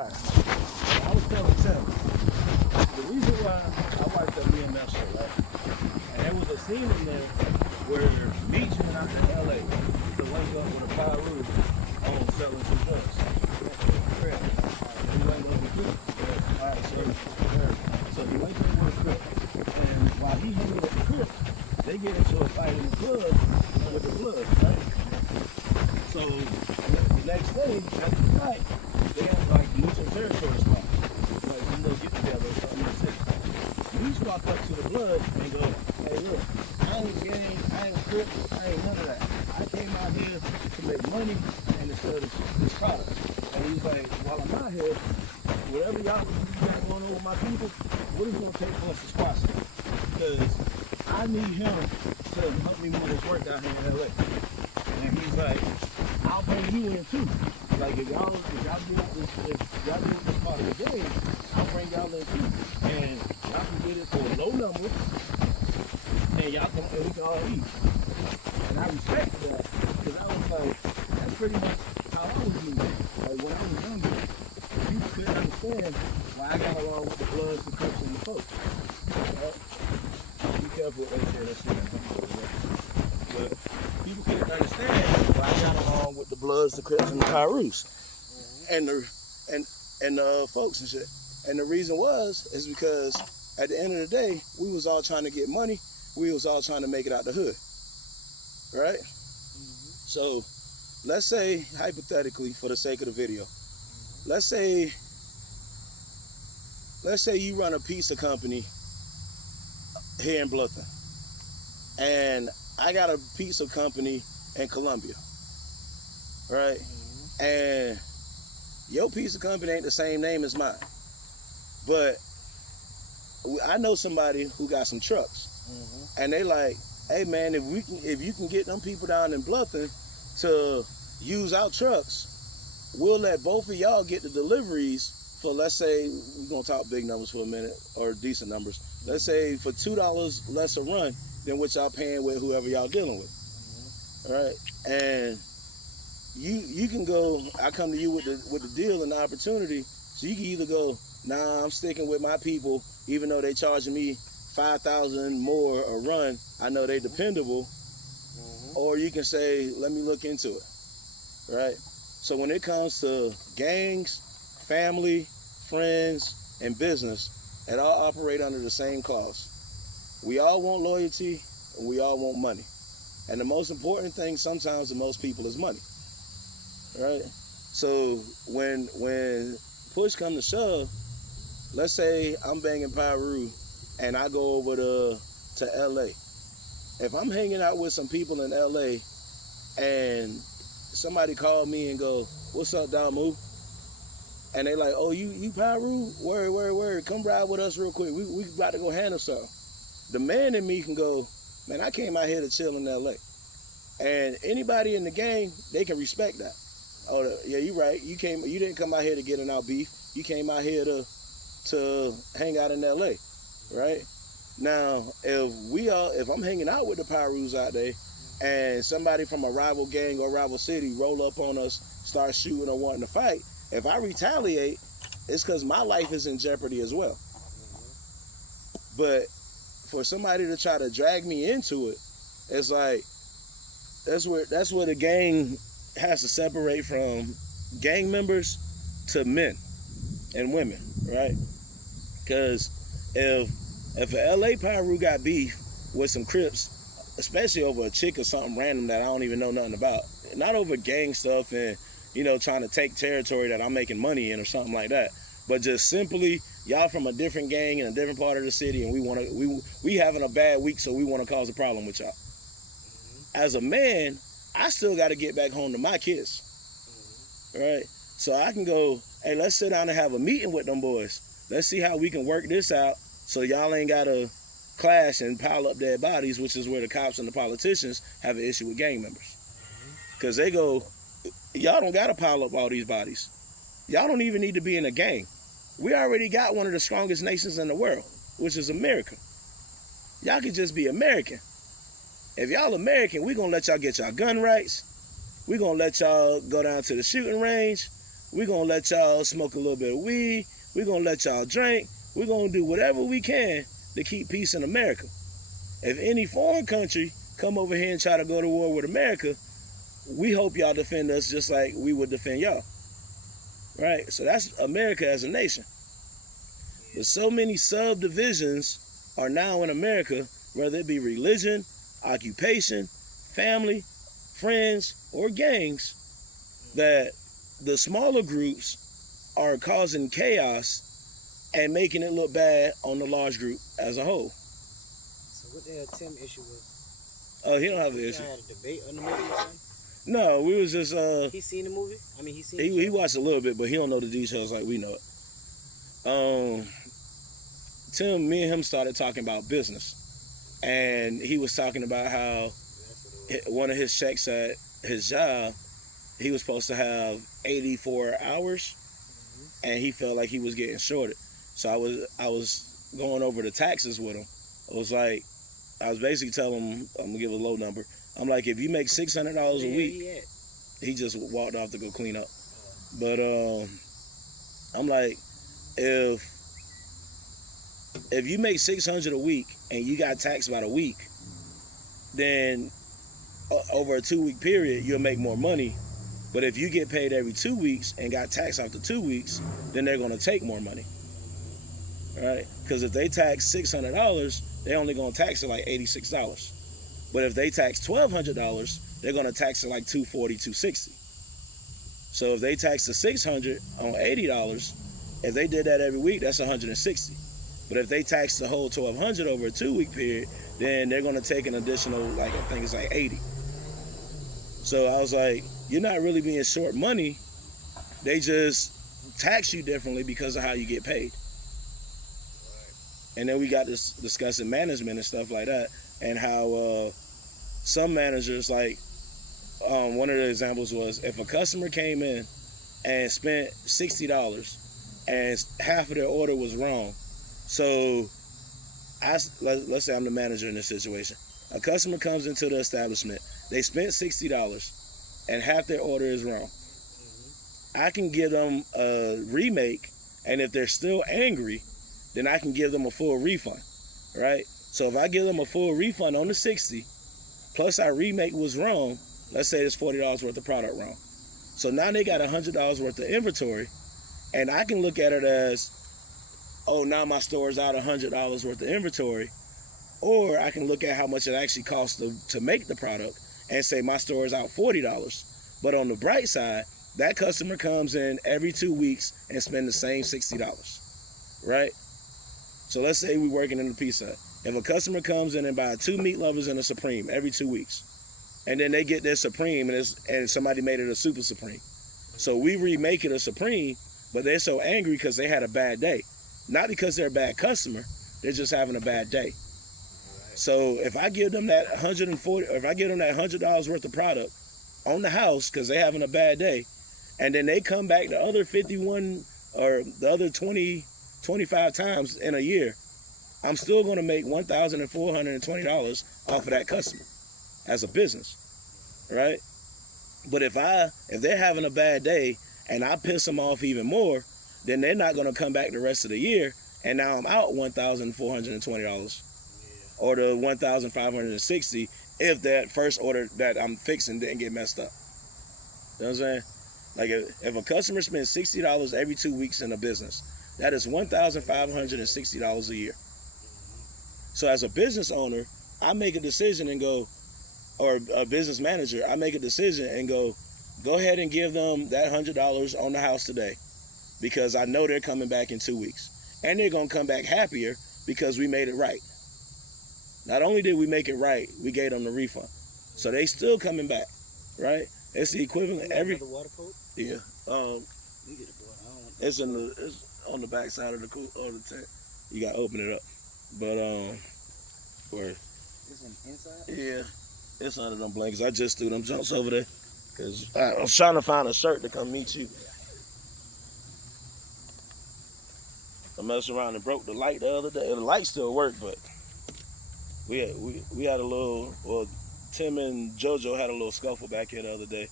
Alright, I was telling Tim, the reason why I watched that BMF show, right? And there was a scene in there where Meech went out to LA to link up with a Pyru on selling some drugs. Correct. He linked up with Crip. Alright, so he linked up with Crip. And while he hanging with the Crip, they get into a fight in the club with the Bloods, right? So the next day, after the fight, they have like neutral territory spot. Like some little get together or something in the city. We walk up to the Blood and go, hey look, I ain't gang, I ain't Crip, I ain't none of that. I came out here to make money and to sell this product. And he's like, while I'm out here, whatever y'all got going on with my people, what is gonna take for us to squash it? Because I need him to help me move this work down here in LA. And he's like, I'll bring you in too. Like if y'all do this part of the game, I'll bring y'all in too. And y'all can get it for a low number and y'all can and we can all eat. And I respect that because I was like, that's pretty much how I was moving. Like when I was younger, people couldn't understand why I got along with the Bloods, the Crips, and the folks. Right? Be careful with that shit. But people couldn't understand why I got along with the Bloods, the Crips, and the Pyrus, and the folks and shit. And the reason is because at the end of the day, we was all trying to get money. We was all trying to make it out the hood, right? So let's say hypothetically, for the sake of the video, let's say you run a pizza company here in Bluffton, and I got a pizza company in Columbia, right? And your pizza company ain't the same name as mine, but I know somebody who got some trucks, and they like, hey man, if you can get them people down in Bluffton to use our trucks, we'll let both of y'all get the deliveries for, let's say, we're gonna talk big numbers for a minute, or decent numbers. Let's say for $2 less a run than what y'all paying with whoever y'all dealing with. All right? And you can go, I come to you with the deal and the opportunity, so you can either go, nah, I'm sticking with my people, even though they charging me $5,000 more a run, I know they dependable, or you can say, let me look into it, right? So when it comes to gangs, family, friends, and business, it all operate under the same clause. We all want loyalty, and we all want money. And the most important thing sometimes to most people is money, right? So when push come to shove, let's say I'm banging Pyru and I go over to LA. If I'm hanging out with some people in LA and somebody call me and go, what's up, Damu? And they like, oh, you Pyru? Word, come ride with us real quick. We about to go handle something. The man in me can go, man, I came out here to chill in LA. And anybody in the gang, they can respect that. Oh, yeah, you're right. You didn't come out here to get in our beef. You came out here to hang out in LA, right? Now, if I'm hanging out with the Pyrus out there, and somebody from a rival gang or rival city roll up on us, start shooting or wanting to fight, if I retaliate, it's because my life is in jeopardy as well. But for somebody to try to drag me into it, it's like, that's where the gang has to separate from gang members to men and women, right? Because if a LA Pyru got beef with some Crips, especially over a chick or something random that I don't even know nothing about, not over gang stuff and, you know, trying to take territory that I'm making money in or something like that, but just simply y'all from a different gang in a different part of the city, and we having a bad week, so we want to cause a problem with y'all. As a man, I still got to get back home to my kids, right? So I can go, hey, let's sit down and have a meeting with them boys. Let's see how we can work this out so y'all ain't got to clash and pile up dead bodies, which is where the cops and the politicians have an issue with gang members. Because they go, y'all don't got to pile up all these bodies. Y'all don't even need to be in a gang. We already got one of the strongest nations in the world, which is America. Y'all can just be American. If y'all American, we're going to let y'all get y'all gun rights. We're going to let y'all go down to the shooting range. We're going to let y'all smoke a little bit of weed. We're going to let y'all drink. We're going to do whatever we can to keep peace in America. If any foreign country come over here and try to go to war with America, we hope y'all defend us just like we would defend y'all. Right? So that's America as a nation. But so many subdivisions are now in America, whether it be religion, occupation, family, friends, or gangs, that the smaller groups are causing chaos and making it look bad on the large group as a whole. So what the hell Tim issue was? Oh, he don't have an issue. Y'all had a debate on the movie or something? No, we was just He seen the movie? I mean, he seen he watched a little bit, but he don't know the details like we know it. Tim, me and him started talking about business, and he was talking about how one of his checks at his job, he was supposed to have 84 hours, and he felt like he was getting shorted. So I was going over the taxes with him. I was basically telling him, I'm gonna give a low number. I'm like, if you make $600 a week, he just walked off to go clean up. But I'm like, if you make $600 a week and you got taxed by the week, then over a 2-week period, you'll make more money. But if you get paid every 2 weeks and got taxed after 2 weeks, then they're going to take more money. Right? Because if they tax $600, they're only going to tax it like $86. But if they tax $1,200, they're going to tax it like $240, $260. So if they tax the $600 on $80, if they did that every week, that's $160. But if they tax the whole $1,200 over a 2-week period, then they're going to take an additional, like, I think it's like $80. So I was like, you're not really being short money. They just tax you differently because of how you get paid. And then we got this discussing management and stuff like that, and how some managers, like, one of the examples was if a customer came in and spent $60 and half of their order was wrong. So let's say I'm the manager in this situation. A customer comes into the establishment, they spent $60 and half their order is wrong. I can give them a remake, and if they're still angry, then I can give them a full refund, right? So if I give them a full refund on the 60, plus our remake was wrong, let's say there's $40 worth of product wrong. So now they got $100 worth of inventory, and I can look at it as, oh, now my store is out $100 worth of inventory, or I can look at how much it actually costs to make the product and say my store is out $40. But on the bright side, that customer comes in every 2 weeks and spend the same $60, right? So let's say we're working in the Pizza Hut. If a customer comes in and buy 2 meat lovers and a Supreme every 2 weeks, and then they get their Supreme and somebody made it a Super Supreme. So we remake it a Supreme, but they're so angry because they had a bad day. Not because they're a bad customer, they're just having a bad day. So if I give them that $100 worth of product on the house because they're having a bad day, and then they come back the other 51 or the other 20, 25 times in a year, I'm still going to make $1,420 off of that customer as a business, right? But if they're having a bad day and I piss them off even more, then they're not going to come back the rest of the year, and now I'm out $1,420 or the $1,560 if that first order that I'm fixing didn't get messed up. You know what I'm saying? Like if a customer spends $60 every 2 weeks in a business, that is $1,560 a year. So as a business owner, I make a decision and go, or a business manager, I make a decision and go ahead and give them that $100 on the house today, because I know they're coming back in 2 weeks. And they're going to come back happier because we made it right. Not only did we make it right, we gave them the refund. So they still coming back, right? It's the equivalent every. Another water coat? Yeah. You get it, boy. I don't want It's on the back side of the tent. You got to open it up. But where? It's inside? Yeah. It's under them blankets. I just threw them jumps over there because I was trying to find a shirt to come meet you. I messed around and broke the light the other day. The light still worked, but we had a little. Well, Tim and JoJo had a little scuffle back here the other day.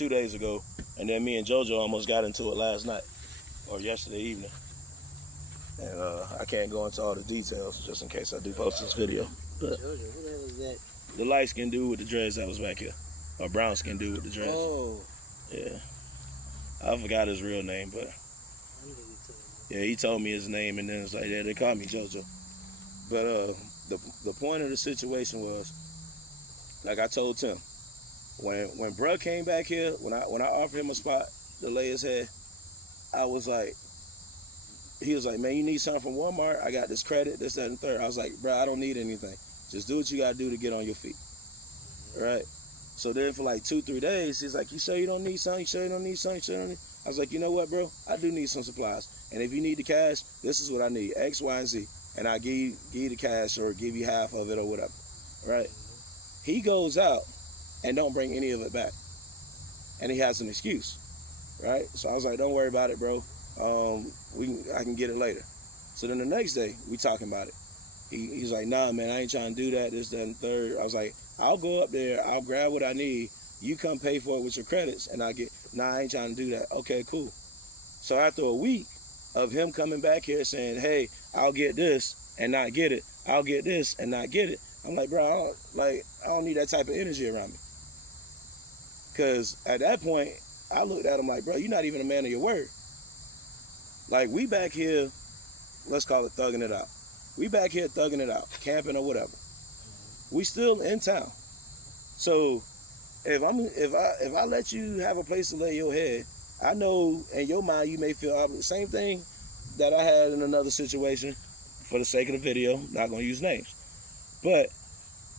2 days ago, and then me and JoJo almost got into it last night or yesterday evening. And I can't go into all the details just in case I do post this video. But Jojo, who the hell is that? the light skin dude with the dreads that was back here, or brown skin dude with the dreads. Oh, Yeah, I forgot his real name, but I knew you told me. yeah, he told me his name, and then it's like, yeah, they call me JoJo. But the point of the situation was, like I told Tim, when bruh came back here, when I offered him a spot to lay his head, I was like, he was like, man, you need something from Walmart? I got this credit, this, that, and third. I was like, bruh, I don't need anything. Just do what you gotta do to get on your feet, right? So then for like 2-3 days, he's like, you sure you don't need something? You sure you don't need something? You sure you don't need? I was like, you know what, bro? I do need some supplies. And if you need the cash, this is what I need, X, Y, and Z. And I give you the cash or give you half of it or whatever, right? He goes out and don't bring any of it back. And he has an excuse, right? So I was like, don't worry about it, bro. I can get it later. So then the next day, we talking about it. He's like, nah, man, I ain't trying to do that, this, that, and third. I was like, I'll go up there, I'll grab what I need. You come pay for it with your credits, and I ain't trying to do that. Okay, cool. So after a week of him coming back here saying, hey, I'll get this and not get it. I'll get this and not get it. I'm like, bro, I don't need that type of energy around me. Because at that point, I looked at him like, bro, you're not even a man of your word. Like, we back here, let's call it thugging it out. We back here thugging it out, camping or whatever. We still in town. So if I let you have a place to lay your head, I know in your mind you may feel the same thing that I had in another situation. For the sake of the video, not gonna use names. But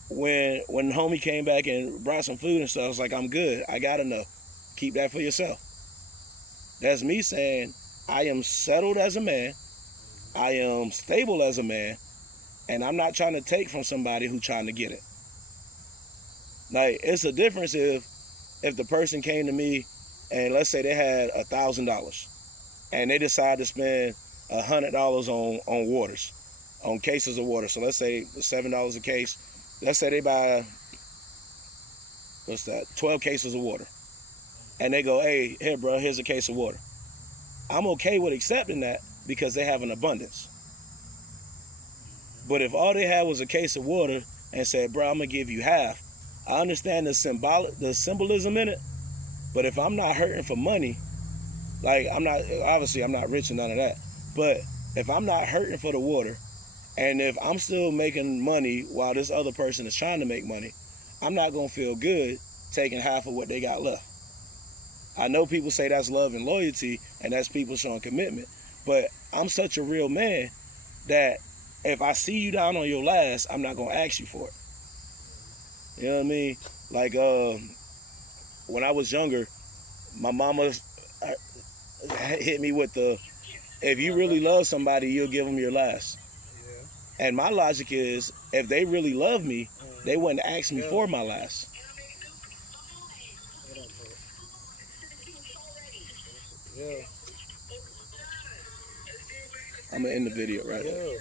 when homie came back and brought some food and stuff, I was like, I'm good. I got enough. Keep that for yourself. That's me saying I am settled as a man. I am stable as a man, and I'm not trying to take from somebody who's trying to get it. Like, it's a difference if the person came to me and let's say they had $1,000 and they decided to spend $100 on waters, on cases of water. So let's say $7 a case. Let's say they buy 12 cases of water, and they go, hey, here, bro, here's a case of water. I'm okay with accepting that because they have an abundance. But if all they had was a case of water and said, bro, I'm gonna give you half, I understand the symbolism in it, but if I'm not hurting for money, like I'm not rich and none of that, but if I'm not hurting for the water, and if I'm still making money while this other person is trying to make money, I'm not gonna feel good taking half of what they got left. I know people say that's love and loyalty, and that's people showing commitment, but I'm such a real man that if I see you down on your last, I'm not gonna ask you for it. You know what I mean? Like when I was younger, my mama hit me with the, if you really love somebody, you'll give them your last. Yeah. And my logic is, if they really love me, they wouldn't ask me for my last. Yeah. I'm gonna end the video right here.